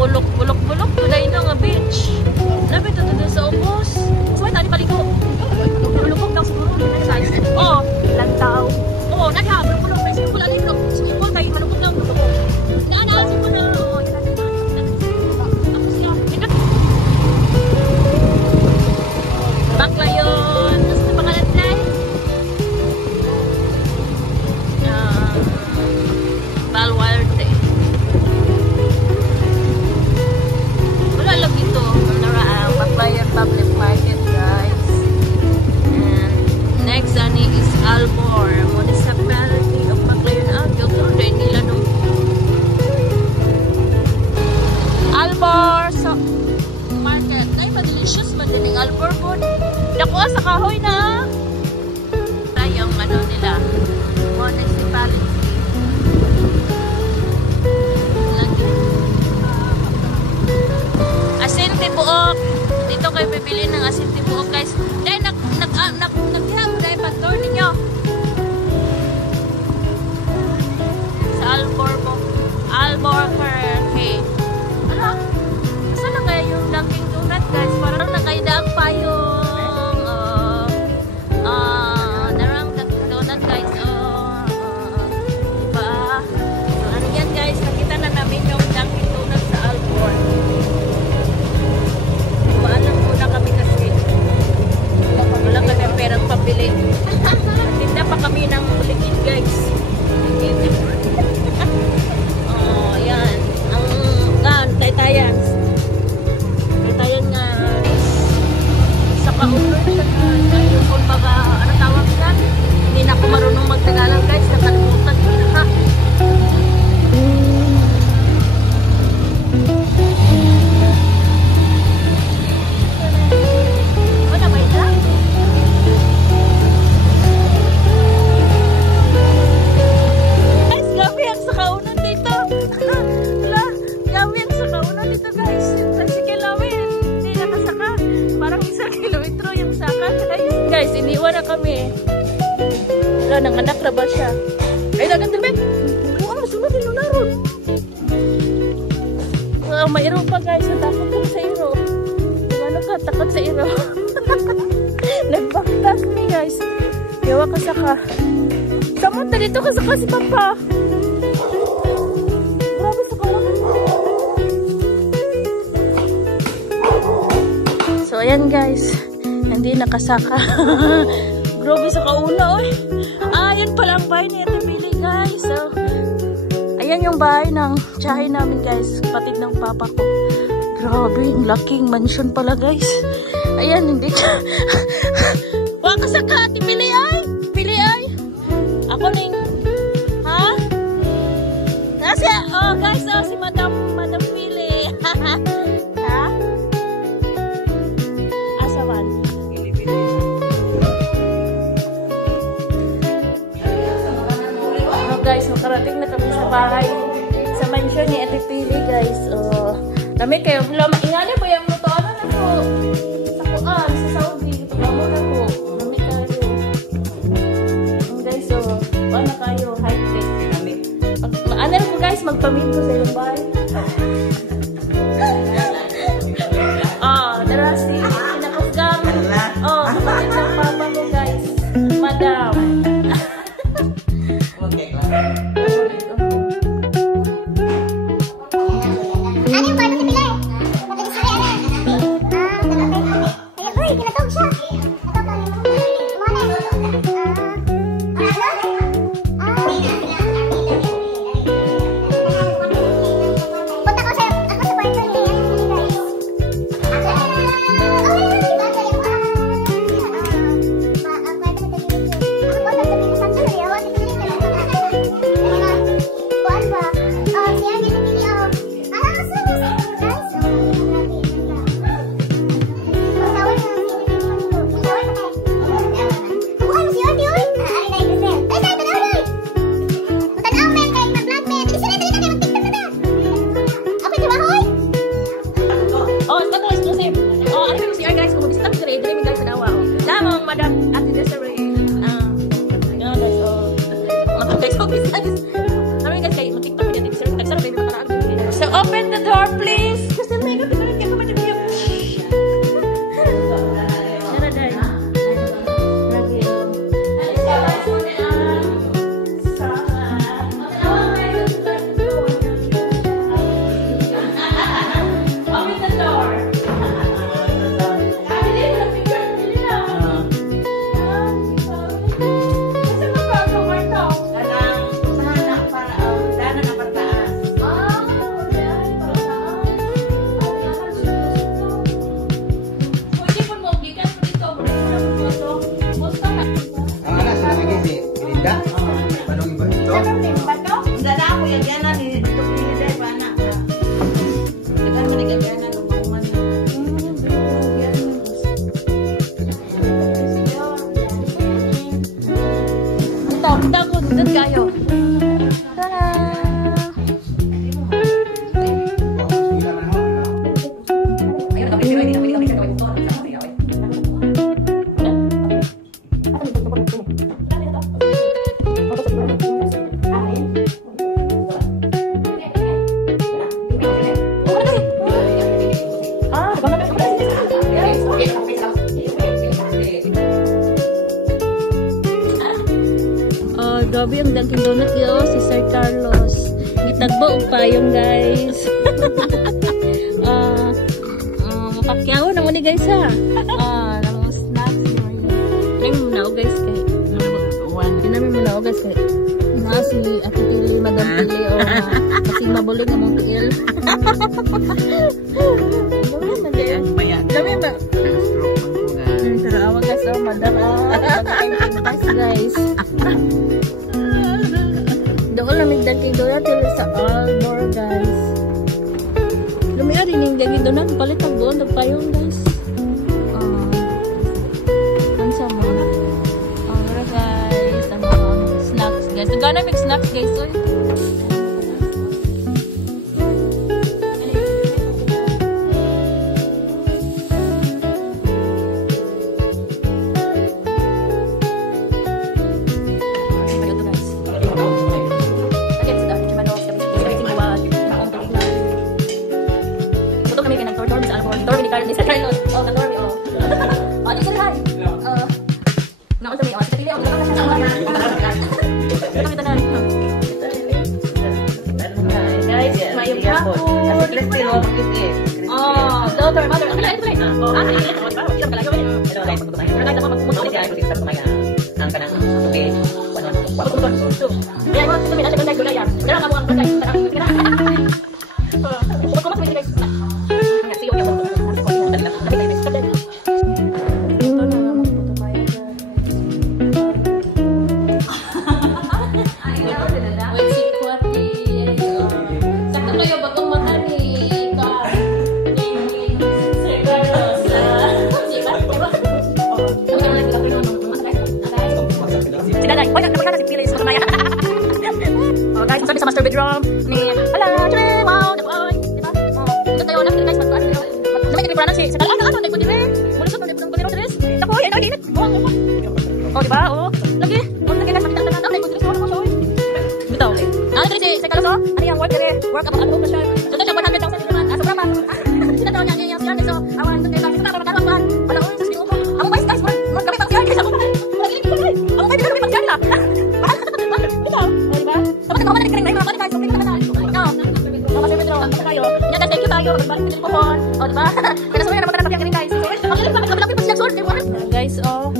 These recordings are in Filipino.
bulok-bulok tulay na nga beach. Labi to sa ubos. Suway tani paligo. Bulok daw siguro ni size. Oh, lantaw. Oh, nagha bulok may siguro ali bulok. Siguro kay malukot lang bulok. Naanaan siguro na. Oh, ako siya. Bakla yun. Sa pangalan day. Balwarte. Wala lang ito. Baklayan Public Market, guys. And next ani is Albor, Municipality of Baclayan. Filter din nila no. Albor so market. Ay, delicious man din ang Albor food. Dako sa kahoy na. Tayong ano nila. Municipality. Asin tibuok. Dito kayo bibili ng asin tibuok, guys. Dahil nag-hihap dahil pag-tour ninyo. Sa Albor Cafe. Ano? Saan na kaya yung Dunkin' Donut, guys? Parang nakaidaang pa yung narang Dunkin' Donut, guys. Diba? So, ano yan, guys? Nakita na namin yung Dunkin' Donut sa Albor. Maalam muna kami kasi wala kami perang pabili. Tinda pa kami ng ligid, guys. Oh, yan. Ang taytayan. Taytayan nga sa kaulo. Yung kumbaga, ano tawag yan? Hindi na ako marunong magtagalog, guys. Nakalimutan ko na. Guys, iniwan na kami. Wala, nanganak na ba siya? Ay, dagan din, oo, masunod din na ron. Mayroon pa, guys. Natakot ka sa iro. Ano ka? Takot sa iro. Nagbaktas kami, guys. Yawa ka saka. Samanta dito ka saka si Papa. Grabe sa kawakan. So, ayan, guys. Hindi nakasaka. Grabe sa kauna, oy. Ayan pala ang bahay ni Ate Pili, guys. So, ayan yung bahay ng tiyahin namin, guys. Kapatid ng papa ko. Grabe, yung laking mansion pala, guys. Ayan, hindi ka. Waka saka, Ate Pili, ay. Pili, ay. Ako na yung, ha? Nasi, oh, guys, oh, si Madam Pili. Ha? Asaman. Guys, makarating na kami sa bahay sa mansion ni Ate Pili, guys. Dami kayo. Ingani ba yung luto? Ano na po? Sa Kuan, sa Saudi. Ito ba mo na po? Dami kayo. Guys, ano kayo? High-tech. Ano po, guys? Magpaminto sa yung bahay. Darasi. Pinakasgang. Kapatid ng papa ko, guys. Madam. So open the door, please. Grabe ang Dunkin Donut yo, si Sir Carlos. Gitagbo og payong guys. Mapakyaw na mo ni guys ha. Nang snacks ring mo na guys kay. Dinami mo na guys kay. Na si Ate Pili, Madam Pili o kasi mabuling among tiil. Dami ba? Tarawa guys, oh madam. Guys. Doon lamig Dunkin Donut sa Albor guys. Lumiya rin yung Dunkin Donut. Palit ang buwan. Nagpayong guys. Ang sama. Alright guys. Ang mga snacks guys. Nagana may snacks guys. Oy. Mr. Carlos, oh, katormi, oh. Oh, di sila. Naunta mi, oh, sa pili, oh, guys, may yapon. Oh, daughter, mother. Ang lain pala. Oh, ah, ilang pala gawin. Kaya naman magpumunta siya sa mga ang kanang tubig. Kaya mo sa mi asa gulay yan. Dara ka mo ang gulay. Kung mas may guys. Kasi yung sa master bedroom ni hala chre wow diba diba oh tayo na guys mag may nagpipuranan si sa ano dai pwede mulusot na pwede pwede dress tako yan ay dinit oh diba oh lagi oh lagi guys makita na dai pwede dress mo show bitaw dre si Carlos ano yang work dire work about ano siya so siya 100,000 naman aso pa sila daw niya yung yan so awan to kay sa magkaroon pa wala ko sa sino ko ang guys guys mo kami pang siya ako ang guys kami pang siya la bitaw diba dapat ako na nagkring na mga guys thank you tayo magbalik din po hon o diba kaya sabi na naman natin yung guys malapit po siya short guys oh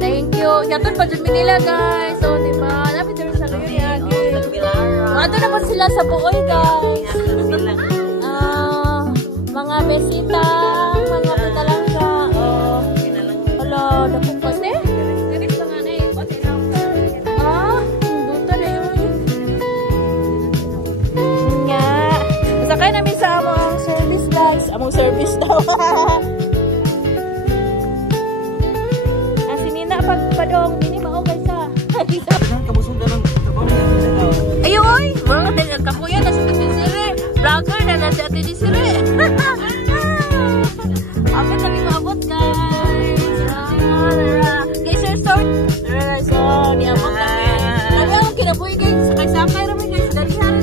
thank you yatod pa dyan Manila guys o diba lapit din sa luyo yan ato na po sila sa buoy guys mga besita mga pitalangga hala dapong kasi sakay namin sa among service guys. Among service daw. Si Nina pagpadong. Ini mao guys ha. Ayo oy. Mga kapuya na si Ate Desire. Vlogger na na si Ate Desire. Amin na rin maabot guys. Guys, sir, so niabot kami. Lagi akong kinabuhi guys. Sakay-sakay namin guys. Dalihan.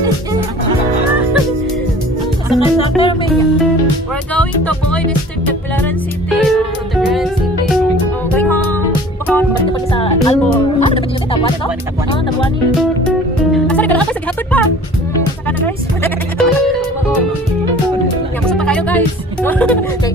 Sakay-sakay namin. We're going to Boy District, Tagbilaran City. Tagbilaran City. Going home. Bakit? Balik pa sa Albor. Dapat dito Tabuani to? Tabuani. Asa ka na sa gihatod pa. Saka na guys. Yan, gusto pa kayo guys. Okay,